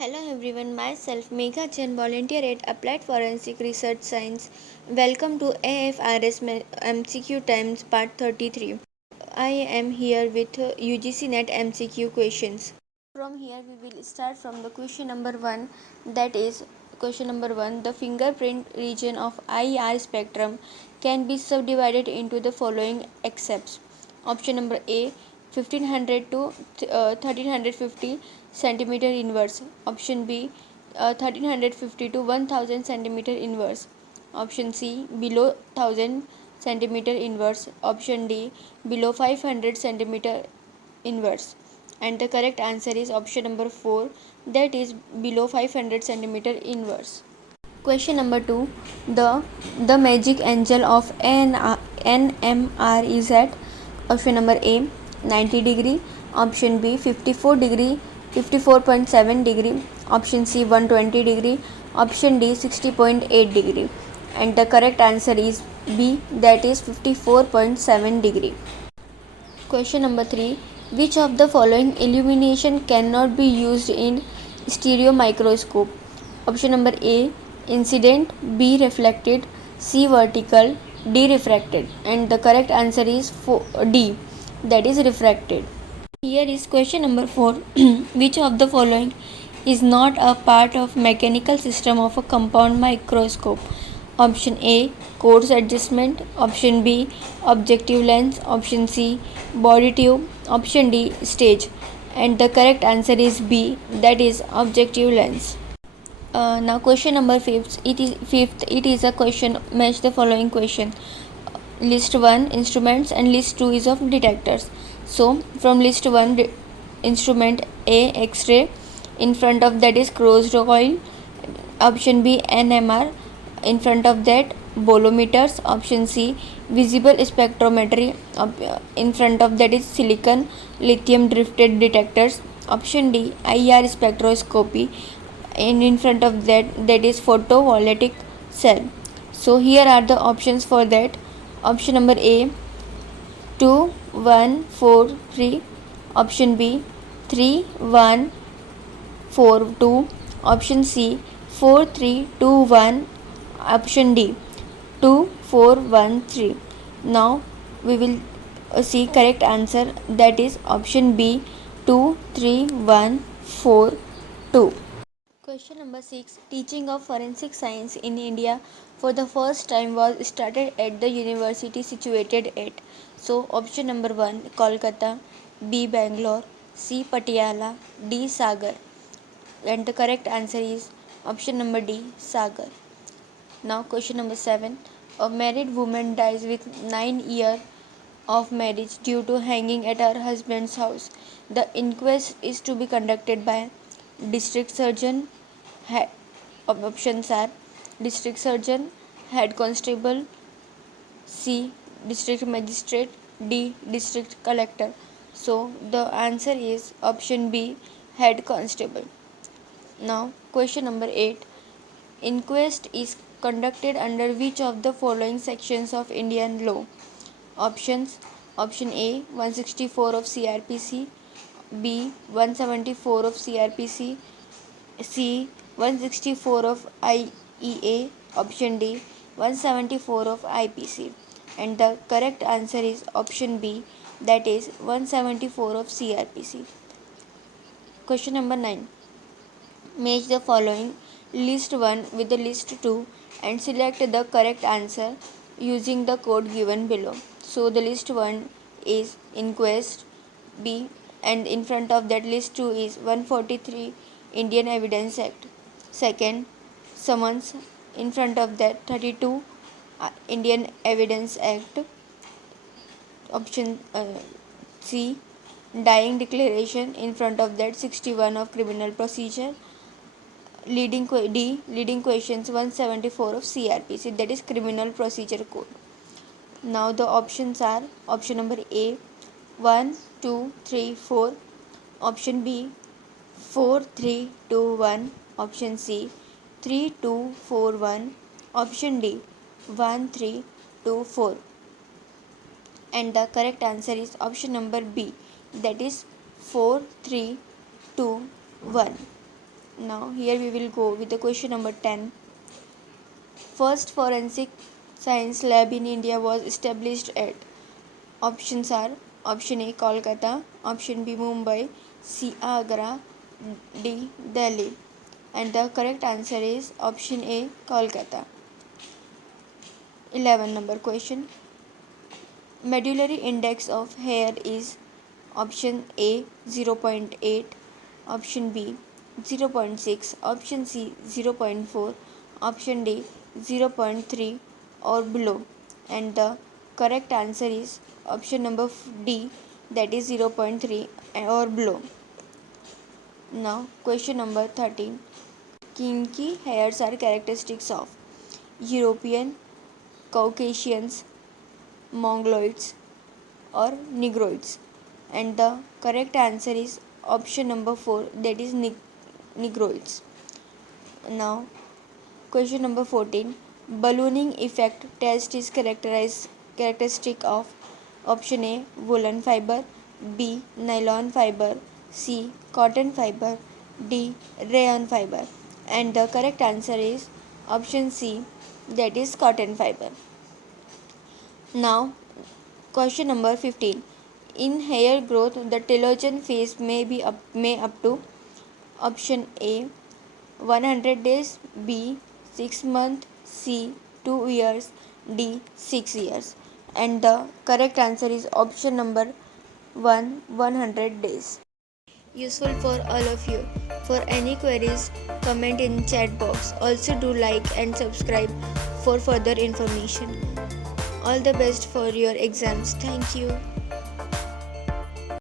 Hello everyone, myself Megha Chen, volunteer at Applied Forensic Research Science. Welcome to AFRS MCQ Times Part 33. I am here with UGC NET MCQ questions. From here we will start from the question number 1, that is question number 1. The fingerprint region of IR spectrum can be subdivided into the following excepts. Option number A, 1500 to 1350 centimeter inverse. Option B, 1350 to 1000 centimeter inverse. Option C, below 1000 centimeter inverse. Option D, below 500 centimeter inverse. And the correct answer is option number 4, that is below 500 centimeter inverse. Question number 2. The magic angel of NMR is at option number A, 90 degree, option B, 54 degree, 54.7 degree, option C, 120 degree, option D, 60.8 degree. And the correct answer is B, that is 54.7 degree. Question number 3. Which of the following illumination cannot be used in stereo microscope? Option number A, incident, B, reflected, C, vertical, D, refracted. And the correct answer is D, that is refracted. Here is question number 4. Which of the following is not a part of mechanical system of a compound microscope? Option A, coarse adjustment. Option B, objective lens. Option C, body tube. Option D, stage. And the correct answer is B, that is objective lens. Now question number 5. It is a question, match the following question. List 1 instruments and list 2 is of detectors. So from list 1, instrument A, X-ray, in front of that is crossed coil. Option B, NMR, in front of that bolometers. Option C, visible spectrometry, in front of that is silicon lithium drifted detectors. Option D, IR spectroscopy, and in front of that is photovoltaic cell. So here are the options for that. Option number A, 2 1 4 3. Option B, 3 1 4 2. Option C, 4 3 2 1. Option D, 2 4 1 3. Now we will see correct answer, that is option B, 2 3 1 4 2. Question number 6. Teaching of forensic science in India for the first time was started at the university situated at. So option number 1, Kolkata, B, Bangalore, C, Patiala, D, Sagar. And the correct answer is option number D, Sagar. Now question number 7. A married woman dies with 9 years of marriage due to hanging at her husband's house. The inquest is to be conducted by district surgeon. Options are district surgeon, head constable, C, district magistrate, D, district collector. So the answer is option B, head constable. Now question number 8. Inquest is conducted under which of the following sections of Indian law? Options: option A, 164 of CRPC, B, 174 of CRPC, C, 164 of IEA, option D, 174 of IPC. And the correct answer is option B, that is 174 of CRPC. Question number 9. Match the following list 1 with the list 2 and select the correct answer using the code given below. So the list 1 is inquest, B, and in front of that list 2 is 143 Indian Evidence Act. Second, summons, in front of that 32 Indian Evidence Act. Option C, dying declaration, in front of that 61 of criminal procedure. Leading questions 174 of CRPC, that is criminal procedure code. Now the options are option number A, 1 2 3 4, option B, 4 3 2 1, option C, 3 2 4 1, option D, 1 3 2 4. And the correct answer is option number B, that is 4 3 2 1. Now here we will go with the question number 10. First forensic science lab in India was established at. Options are option A Kolkata, option B Mumbai, C Agra, D Delhi. And the correct answer is option A Kolkata. 11 number question. Medullary index of hair is option A 0.8, option B 0.6, option C 0.4, option D 0.3 or below. And the correct answer is option number D, that is 0.3 or below. Now question number 13. Kinky hairs are characteristics of European, Caucasians, Mongoloids or Negroids. And the correct answer is option number 4, that is Negroids. Now question number 14. Ballooning effect test is characteristic of option A woolen fiber, B nylon fiber, C cotton fiber, D rayon fiber. And the correct answer is option C, that is cotton fiber. Now question number 15. In hair growth, the telogen phase may up to option A 100 days, B 6 months, C 2 years, D 6 years. And the correct answer is option number 100 days. Useful for all of you. For any queries, comment in chat box. Also do like and subscribe for further information. All the best for your exams. Thank you.